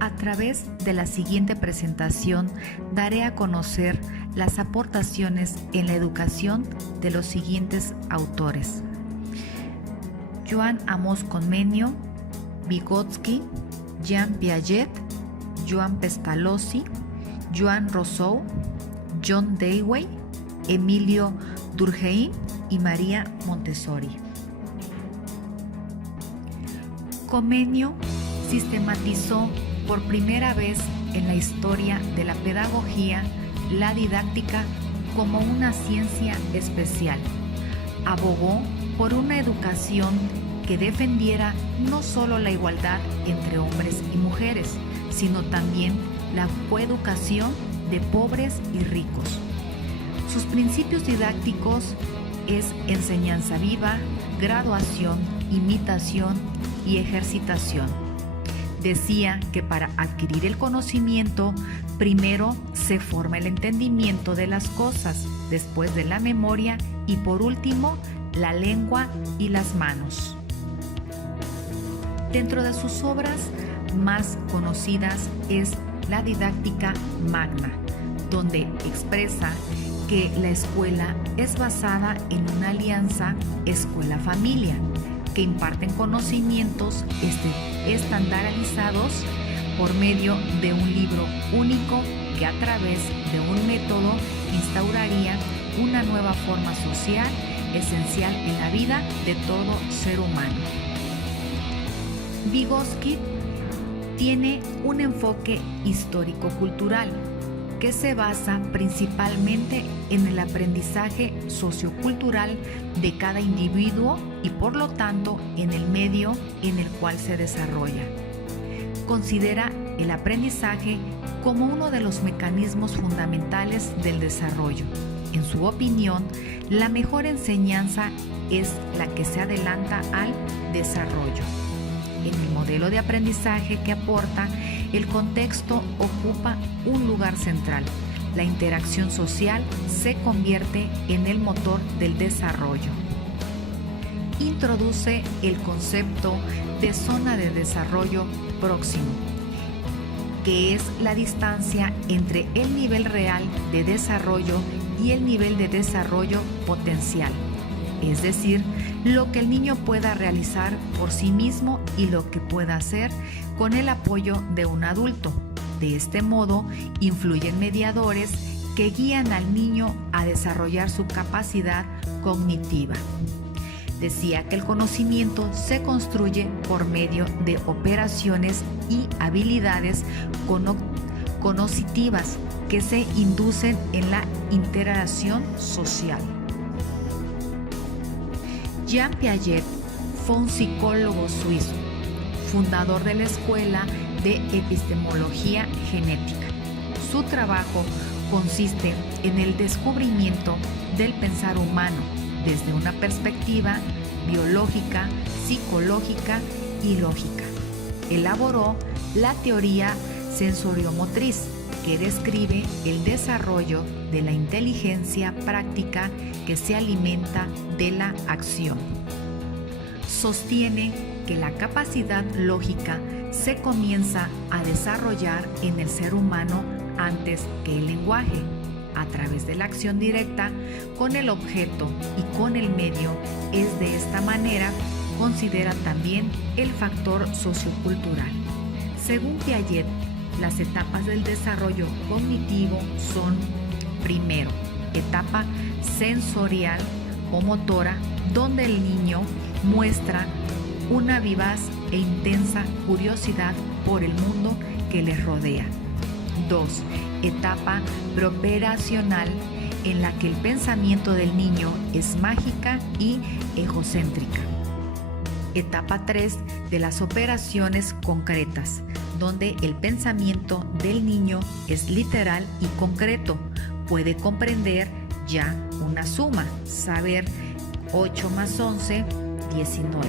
A través de la siguiente presentación daré a conocer las aportaciones en la educación de los siguientes autores: Joan Amos Comenius, Vygotsky, Jean Piaget, Joan Pestalozzi, Joan Rousseau, John Dewey, Emilio Durkheim y María Montessori. Comenius sistematizó por primera vez en la historia de la pedagogía la didáctica como una ciencia especial. Abogó por una educación que defendiera no solo la igualdad entre hombres y mujeres, sino también la coeducación de pobres y ricos. Sus principios didácticos es enseñanza viva, graduación, imitación y ejercitación. Decía que para adquirir el conocimiento, primero se forma el entendimiento de las cosas, después de la memoria y por último, la lengua y las manos. Dentro de sus obras más conocidas es la Didáctica Magna, donde expresa que la escuela es basada en una alianza escuela-familia, que imparten conocimientos estandarizados por medio de un libro único que a través de un método instauraría una nueva forma social esencial en la vida de todo ser humano. Vygotsky tiene un enfoque histórico-cultural que se basa principalmente en el aprendizaje sociocultural de cada individuo y por lo tanto en el medio en el cual se desarrolla. Considera el aprendizaje como uno de los mecanismos fundamentales del desarrollo. En su opinión, la mejor enseñanza es la que se adelanta al desarrollo. En el modelo de aprendizaje que aporta, el contexto ocupa un lugar central. La interacción social se convierte en el motor del desarrollo. Introduce el concepto de zona de desarrollo próximo, que es la distancia entre el nivel real de desarrollo y el nivel de desarrollo potencial, es decir, lo que el niño pueda realizar por sí mismo y lo que pueda hacer con el apoyo de un adulto. De este modo, influyen mediadores que guían al niño a desarrollar su capacidad cognitiva. Decía que el conocimiento se construye por medio de operaciones y habilidades cognitivas que se inducen en la interacción social. Jean Piaget fue un psicólogo suizo, fundador de la Escuela de Epistemología Genética. Su trabajo consiste en el descubrimiento del pensar humano desde una perspectiva biológica, psicológica y lógica. Elaboró la teoría sensoriomotriz, que describe el desarrollo de la inteligencia práctica que se alimenta de la acción. Sostiene que la capacidad lógica se comienza a desarrollar en el ser humano antes que el lenguaje, a través de la acción directa con el objeto y con el medio. Es de esta manera, considera también el factor sociocultural. Según Piaget, las etapas del desarrollo cognitivo son: primero, etapa sensorial o motora, donde el niño muestra una vivaz e intensa curiosidad por el mundo que les rodea. 2. Etapa preoperacional, en la que el pensamiento del niño es mágica y egocéntrica. Etapa 3 de las operaciones concretas, donde el pensamiento del niño es literal y concreto. Puede comprender ya una suma, saber 8 más 11, 19.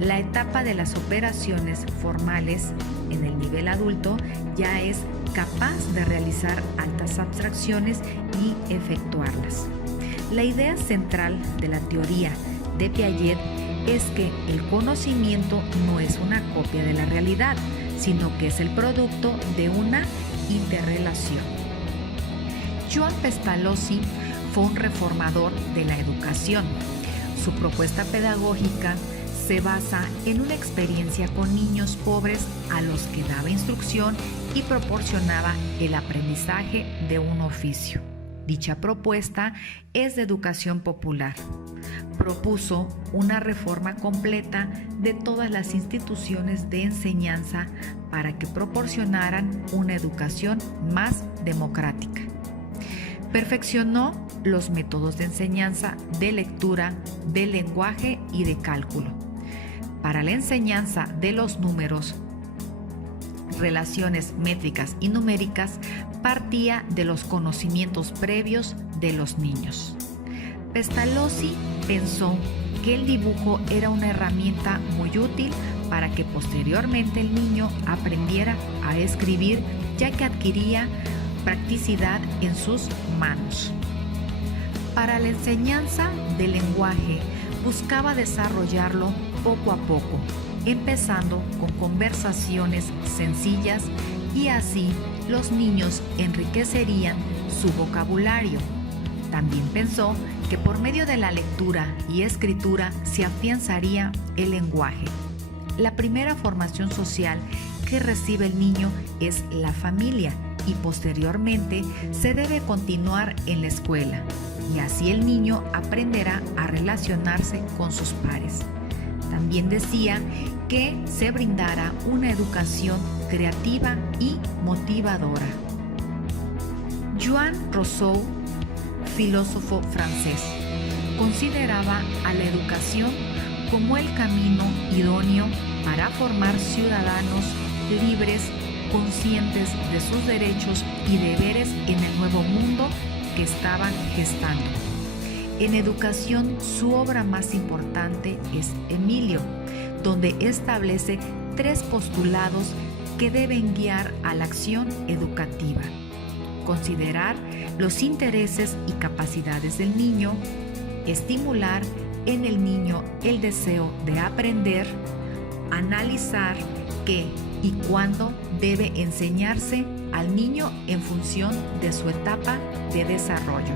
La etapa de las operaciones formales en el nivel adulto ya es capaz de realizar altas abstracciones y efectuarlas. La idea central de la teoría de Piaget es que el conocimiento no es una copia de la realidad, sino que es el producto de una interrelación. Joan Pestalozzi fue un reformador de la educación. Su propuesta pedagógica se basa en una experiencia con niños pobres a los que daba instrucción y proporcionaba el aprendizaje de un oficio. Dicha propuesta es de educación popular. Propuso una reforma completa de todas las instituciones de enseñanza para que proporcionaran una educación más democrática. Perfeccionó los métodos de enseñanza de lectura, de lenguaje y de cálculo. Para la enseñanza de los números, relaciones métricas y numéricas, partía de los conocimientos previos de los niños. Pestalozzi pensó que el dibujo era una herramienta muy útil para que posteriormente el niño aprendiera a escribir, ya que adquiría practicidad en sus manos. Para la enseñanza del lenguaje, buscaba desarrollarlo poco a poco, empezando con conversaciones sencillas, y así los niños enriquecerían su vocabulario. También pensó que por medio de la lectura y escritura se afianzaría el lenguaje. La primera formación social que recibe el niño es la familia y posteriormente se debe continuar en la escuela, y así el niño aprenderá a relacionarse con sus pares. También decía que se brindara una educación creativa y motivadora. Jean Rousseau, filósofo francés, consideraba a la educación como el camino idóneo para formar ciudadanos libres, conscientes de sus derechos y deberes en el nuevo mundo que estaban gestando. En educación, su obra más importante es Emilio, donde establece 3 postulados que deben guiar a la acción educativa: considerar los intereses y capacidades del niño, estimular en el niño el deseo de aprender, analizar qué y cuándo debe enseñarse al niño en función de su etapa de desarrollo.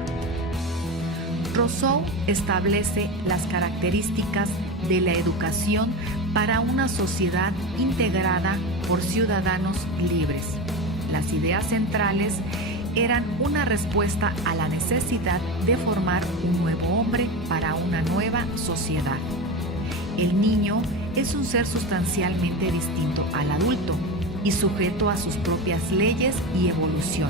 Rousseau establece las características de la educación para una sociedad integrada por ciudadanos libres. Las ideas centrales eran una respuesta a la necesidad de formar un nuevo hombre para una nueva sociedad. El niño es un ser sustancialmente distinto al adulto y sujeto a sus propias leyes y evolución.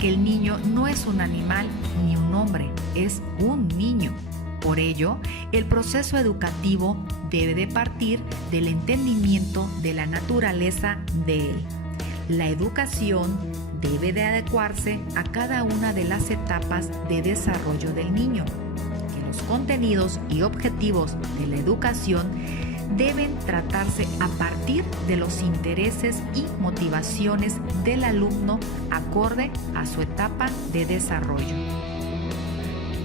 Que el niño no es un animal ni un hombre, es un niño. Por ello, el proceso educativo debe de partir del entendimiento de la naturaleza de él. La educación debe de adecuarse a cada una de las etapas de desarrollo del niño. Que los contenidos y objetivos de la educación deben tratarse a partir de los intereses y motivaciones del alumno acorde a su etapa de desarrollo.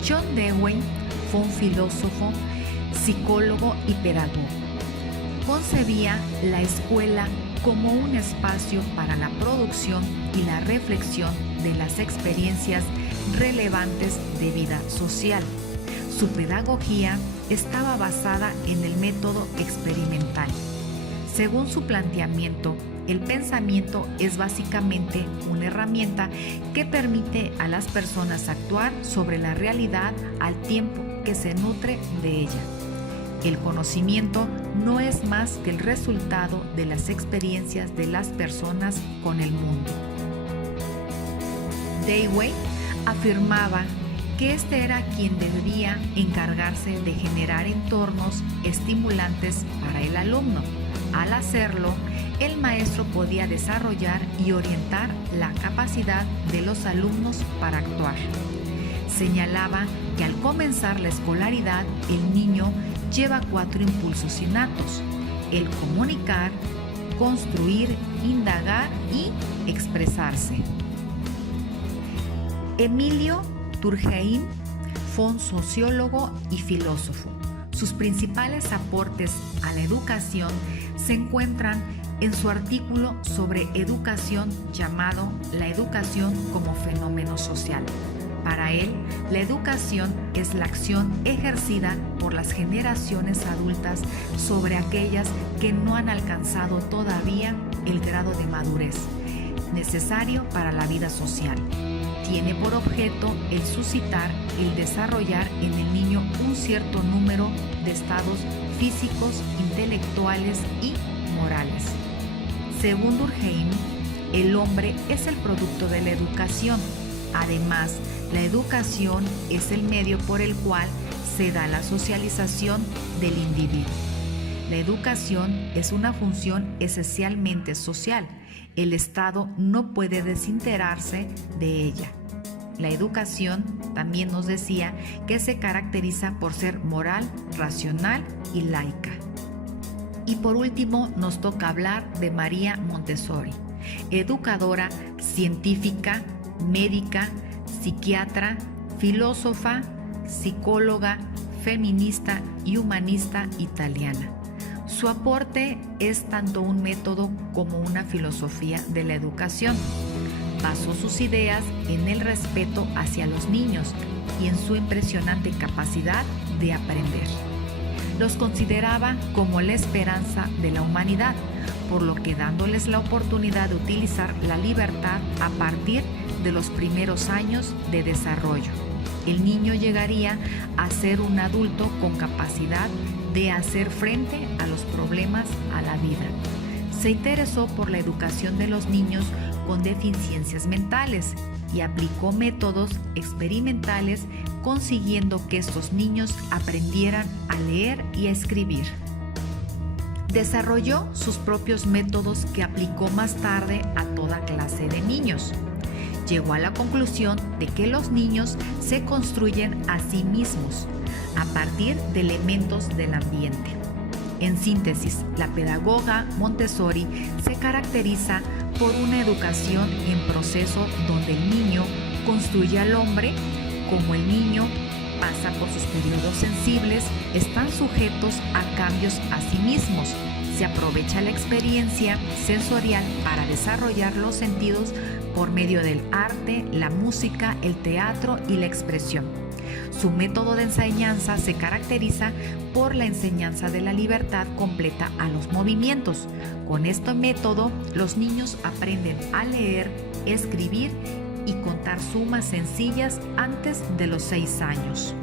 John Dewey fue un filósofo, psicólogo y pedagogo. Concebía la escuela como un espacio para la producción y la reflexión de las experiencias relevantes de vida social. Su pedagogía estaba basada en el método experimental. Según su planteamiento, el pensamiento es básicamente una herramienta que permite a las personas actuar sobre la realidad al tiempo que se nutre de ella. El conocimiento no es más que el resultado de las experiencias de las personas con el mundo. Dewey afirmaba que este era quien debía encargarse de generar entornos estimulantes para el alumno. Al hacerlo, el maestro podía desarrollar y orientar la capacidad de los alumnos para actuar. Señalaba que al comenzar la escolaridad, el niño lleva 4 impulsos innatos: el comunicar, construir, indagar y expresarse. Emilio Durkheim fue un sociólogo y filósofo. Sus principales aportes a la educación se encuentran en su artículo sobre educación llamado La educación como fenómeno social. Para él, la educación es la acción ejercida por las generaciones adultas sobre aquellas que no han alcanzado todavía el grado de madurez necesario para la vida social. Tiene por objeto el suscitar, el desarrollar en el niño un cierto número de estados físicos, intelectuales y morales. Según Durkheim, el hombre es el producto de la educación. Además, la educación es el medio por el cual se da la socialización del individuo. La educación es una función esencialmente social. El Estado no puede desintegrarse de ella. La educación, también nos decía, que se caracteriza por ser moral, racional y laica. Y por último, nos toca hablar de María Montessori, educadora, científica, médica, psiquiatra, filósofa, psicóloga, feminista y humanista italiana. Su aporte es tanto un método como una filosofía de la educación. Basó sus ideas en el respeto hacia los niños y en su impresionante capacidad de aprender. Los consideraba como la esperanza de la humanidad, por lo que dándoles la oportunidad de utilizar la libertad a partir de los primeros años de desarrollo. El niño llegaría a ser un adulto con capacidad de hacer frente a los problemas a la vida. Se interesó por la educación de los niños con deficiencias mentales y aplicó métodos experimentales consiguiendo que estos niños aprendieran a leer y a escribir. Desarrolló sus propios métodos que aplicó más tarde a toda clase de niños. Llegó a la conclusión de que los niños se construyen a sí mismos a partir de elementos del ambiente. En síntesis, la pedagoga Montessori se caracteriza por una educación en proceso donde el niño construye al hombre. Como el niño pasa por sus periodos sensibles, están sujetos a cambios a sí mismos. Se aprovecha la experiencia sensorial para desarrollar los sentidos por medio del arte, la música, el teatro y la expresión. Su método de enseñanza se caracteriza por la enseñanza de la libertad completa a los movimientos. Con este método, los niños aprenden a leer, escribir y contar sumas sencillas antes de los 6 años.